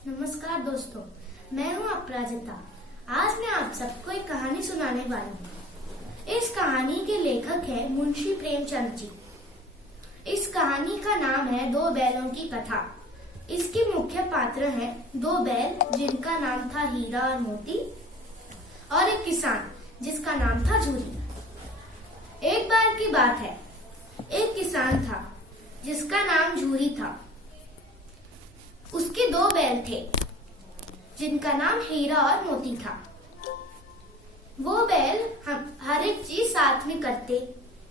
नमस्कार दोस्तों, मैं हूं अपराजिता। आज मैं आप सबको एक कहानी सुनाने वाली हूँ। इस कहानी के लेखक हैं मुंशी प्रेमचंद जी। इस कहानी का नाम है दो बैलों की कथा। इसके मुख्य पात्र हैं दो बैल जिनका नाम था हीरा और मोती, और एक किसान जिसका नाम था झूरी। एक बार की बात है, एक किसान था जिसका नाम झूरी था। उसके दो बैल थे जिनका नाम हीरा और मोती था। वो बैल हर एक चीज साथ में करते,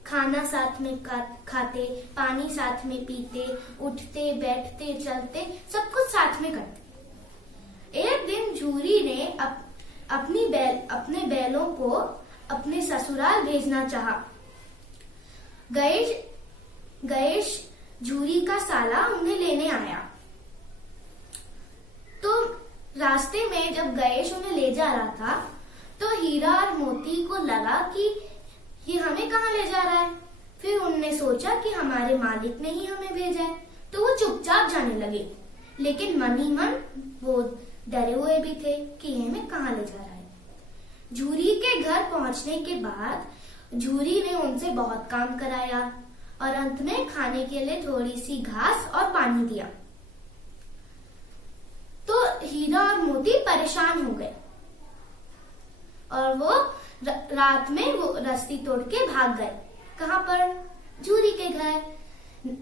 खाना साथ में खाते, पानी साथ में पीते, उठते बैठते चलते, सब कुछ साथ में करते। एक दिन झूरी ने अपने बैलों को अपने ससुराल भेजना चाहा। गणेश झूरी का साला उन्हें लेने आया। तो रास्ते में जब गणेश उन्हें ले जा रहा था तो हीरा और मोती को लगा कि ये हमें कहाँ ले जा रहा है। फिर उनने सोचा कि हमारे मालिक ने ही हमें भेजा है, तो वो चुपचाप जाने लगे। लेकिन मन ही मन वो डरे हुए भी थे कि ये हमें कहाँ ले जा रहा है। झूरी के घर पहुंचने के बाद झूरी ने उनसे बहुत काम कराया और अंत में खाने के लिए थोड़ी सी घास और पानी दिया। तो हीरा और मोती परेशान हो गए और वो रात में वो रस्सी तोड़ के भाग गए। कहाँ पर? झूरी के घर।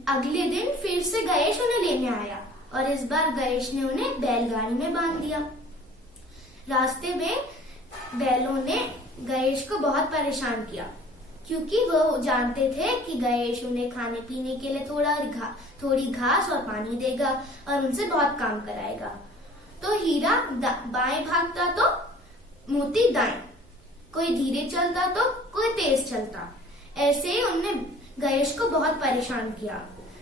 अगले दिन फिर से गणेश उन्हें लेने आया और इस बार गणेश ने उन्हें बैलगाड़ी में बांध दिया। रास्ते में बैलों ने गणेश को बहुत परेशान किया क्योंकि वो जानते थे कि गणेश उन्हें खाने पीने के लिए थोड़ी घास और पानी देगा और उनसे बहुत काम कराएगा। तो हीरा बाएं भागता तो मोती दाएं, कोई धीरे चलता तो कोई तेज चलता। ऐसे ही उनने गणेश को बहुत परेशान किया,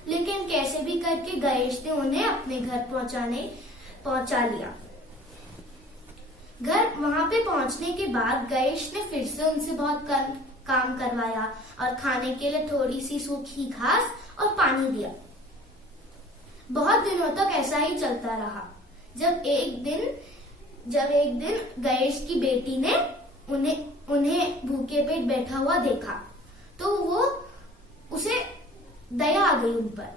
लेकिन कैसे भी करके गणेश ने उन्हें अपने घर पहुंचा लिया। घर वहां पे पहुंचने के बाद गणेश ने फिर से उनसे बहुत काम करवाया और खाने के लिए थोड़ी सी सूखी घास और पानी दिया। बहुत दिनों तक ऐसा ही चलता रहा। जब एक दिन गणेश की बेटी ने उन्हें भूखे पेट बैठा हुआ देखा तो उसे दया आ गई उन पर।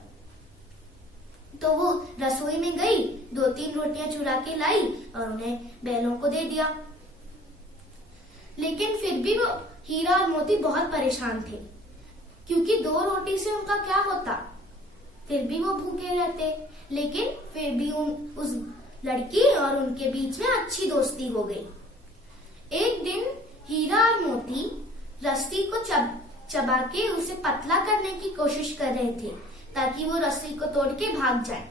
तो वो रसोई में गई, 2-3 रोटियां चुरा के लाई और उन्हें बैलों को दे दिया। लेकिन फिर भी वो हीरा और मोती बहुत परेशान थे क्योंकि 2 रोटी से उनका क्या होता। फिर भी वो भूखे रहते। लेकिन फिर भी उस लड़की और उनके बीच में अच्छी दोस्ती हो गई। एक दिन हीरा और मोती रस्सी को चबा के उसे पतला करने की कोशिश कर रहे थे ताकि वो रस्सी को तोड़ के भाग जाए।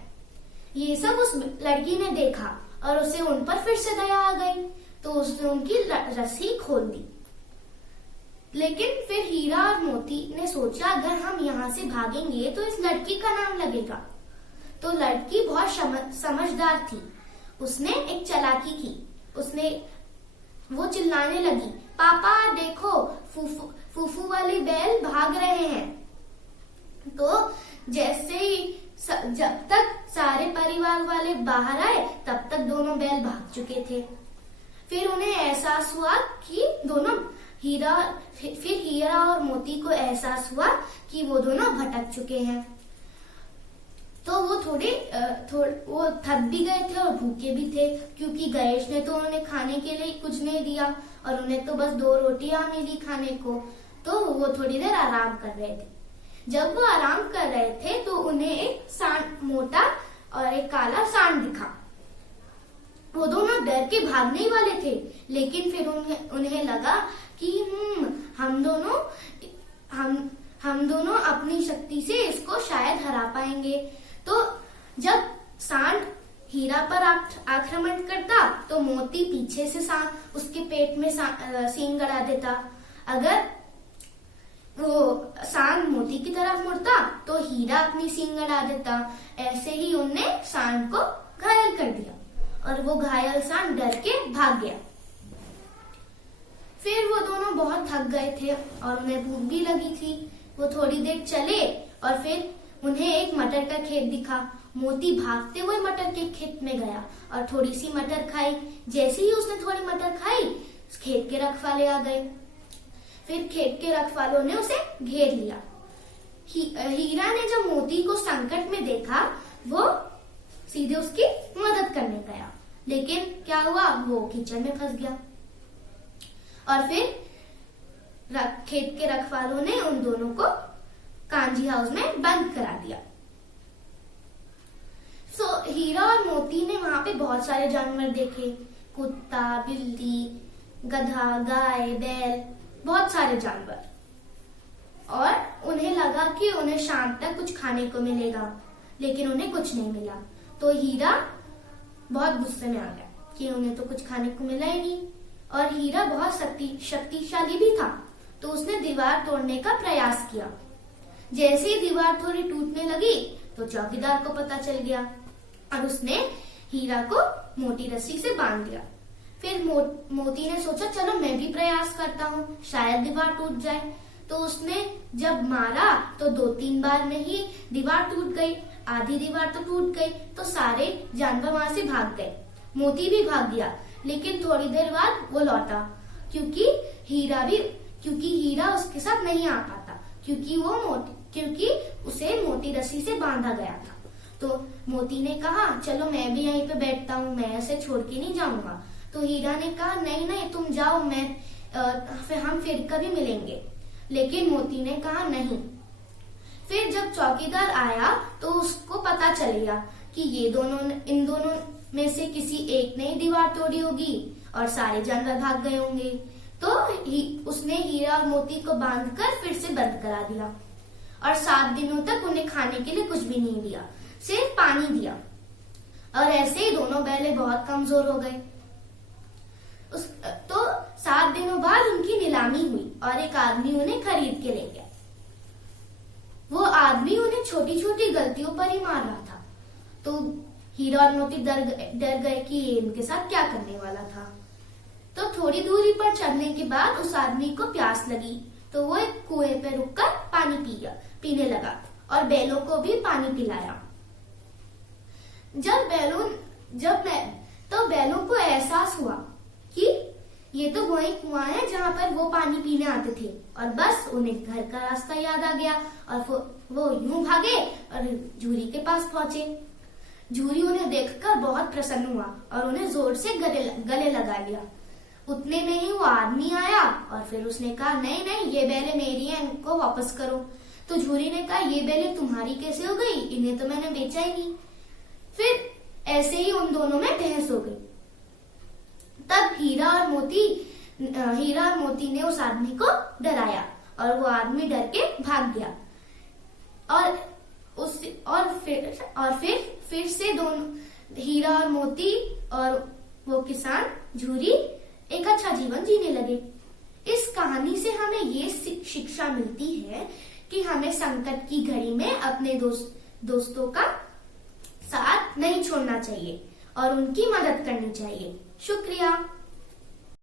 ये सब उस लड़की ने देखा और उसे उन पर फिर से दया आ गई, तो उसने उनकी रस्सी खोल दी। लेकिन फिर हीरा और मोती ने सोचा अगर हम यहाँ से भागेंगे तो इस लड़की का नाम लगेगा। तो लड़की बहुत समझदार थी। उसने एक चालाकी की। वो चिल्लाने लगी, पापा देखो, फूफू वाले बैल भाग रहे हैं। तो जैसे ही जब तक सारे परिवार वाले बाहर आए तब तक दोनों बैल भाग चुके थे। फिर उन्हें एहसास हुआ कि हीरा और मोती को एहसास हुआ कि वो दोनों भटक चुके हैं। तो वो वो थक भी गए थे और भूखे भी थे क्योंकि गणेश ने तो उन्हें खाने के लिए कुछ नहीं दिया और उन्हें तो बस 2 रोटियां मिली खाने को। तो वो थोड़ी देर आराम कर रहे थे। जब वो आराम कर रहे थे तो उन्हें एक मोटा और एक काला सांड दिखा। वो दोनों डर के भागने ही वाले थे, लेकिन फिर उन्हें लगा कि हम दोनों अपनी शक्ति से इसको शायद हरा पाएंगे। तो जब सांड हीरा पर आक्रमण करता तो मोती पीछे से उसके पेट में सींग गड़ा देता। अगर वो सांड मोती की तरफ मुड़ता तो हीरा अपनी सींग गड़ा देता। ऐसे ही उनने सांड को घायल कर दिया और वो घायल सांड डर के भाग गया। फिर वो दोनों बहुत थक गए थे और उन्हें भूख भी लगी थी। वो थोड़ी देर चले और फिर उन्हें एक मटर का खेत दिखा। मोती भागते हुए मटर के खेत में गया और थोड़ी सी मटर खाई। जैसे ही उसने थोड़ी मटर खाई, खेत के रखवाले आ गए। फिर खेत के रखवालों ने उसे घेर लिया। हीरा ने जब मोती को संकट में देखा, वो सीधे उसकी मदद करने गया, लेकिन क्या हुआ, वो कीचड़ में फंस गया। और फिर खेत के रखवालों ने उन दोनों को कांजी हाउस में बंद करा दिया। हीरा और मोती ने वहां पे बहुत सारे जानवर देखे, कुत्ता, बिल्ली, गधा, गाय, बैल, बहुत सारे जानवर। और उन्हें लगा कि उन्हें शाम तक कुछ खाने को मिलेगा, लेकिन उन्हें कुछ नहीं मिला। तो हीरा बहुत गुस्से में आ गया कि उन्हें तो कुछ खाने को मिला ही नहीं। और हीरा बहुत शक्तिशाली भी था, तो उसने दीवार तोड़ने का प्रयास किया। जैसे ही दीवार थोड़ी टूटने लगी तो चौकीदार को पता चल गया और उसने हीरा को मोटी रस्सी से बांध दिया। फिर मोती ने सोचा, चलो मैं भी प्रयास करता हूँ, शायद दीवार टूट जाए। तो उसने जब मारा तो 2-3 बार में ही दीवार टूट गई। आधी दीवार तो टूट गई, तो सारे जानवर वहां से भाग गए। मोती भी भाग गया, लेकिन थोड़ी देर बाद वो लौटा, क्योंकि हीरा उसके साथ नहीं आ पाता, क्योंकि उसे मोटी रस्सी से बांधा गया था। तो मोती ने कहा, चलो मैं भी यहीं पे बैठता हूँ, मैं ऐसे छोड़ के नहीं जाऊंगा। तो हीरा ने कहा, नहीं तुम जाओ, हम फिर कभी मिलेंगे। लेकिन मोती ने कहा नहीं। फिर जब चौकीदार आया तो उसको पता चल गया कि इन दोनों में से किसी एक ने दीवार तोड़ी होगी और सारे जानवर भाग गए होंगे। तो उसने हीरा और मोती को बांधकर फिर से बंद करा दिया और 7 दिनों तक उन्हें खाने के लिए कुछ भी नहीं दिया, सिर्फ पानी दिया। और ऐसे ही दोनों बैले बहुत कमजोर हो गए। तो 7 दिनों बाद उनकी नीलामी हुई और एक आदमी उन्हें खरीद के ले गया। वो आदमी उन्हें छोटी छोटी गलतियों पर ही मार रहा था। तो हीरा और मोती डर गए कि ये इनके साथ क्या करने वाला था। तो थोड़ी दूरी पर चलने के बाद उस आदमी को प्यास लगी, तो वो एक कुएं पे रुककर पानी पीने लगा और बैलों को भी पानी पिलाया। तो बैलों को एहसास हुआ कि ये तो वही कुआं है जहाँ पर वो पानी पीने आते थे, और बस उन्हें घर का रास्ता याद आ गया और वो यूं भागे और झूरी के पास पहुंचे। झूरी उन्हें देखकर बहुत प्रसन्न हुआ और उन्हें जोर से गले लगा लिया। उतने में ही वो आदमी आया और फिर उसने कहा, नहीं ये बैले मेरी हैं, इनको वापस करो। तो झूरी ने कहा, ये बैले तुम्हारी कैसे हो गई, इन्हें तो मैंने बेचा ही नहीं। फिर ऐसे ही उन दोनों में बहस हो गई। तब हीरा और मोती ने उस आदमी को डराया और वो आदमी डर के भाग गया। और फिर से दोनों हीरा और मोती और वो किसान झूरी एक अच्छा जीवन जीने लगे। इस कहानी से हमें ये शिक्षा मिलती है कि हमें संकट की घड़ी में अपने दोस्तों का साथ नहीं छोड़ना चाहिए और उनकी मदद करनी चाहिए। शुक्रिया।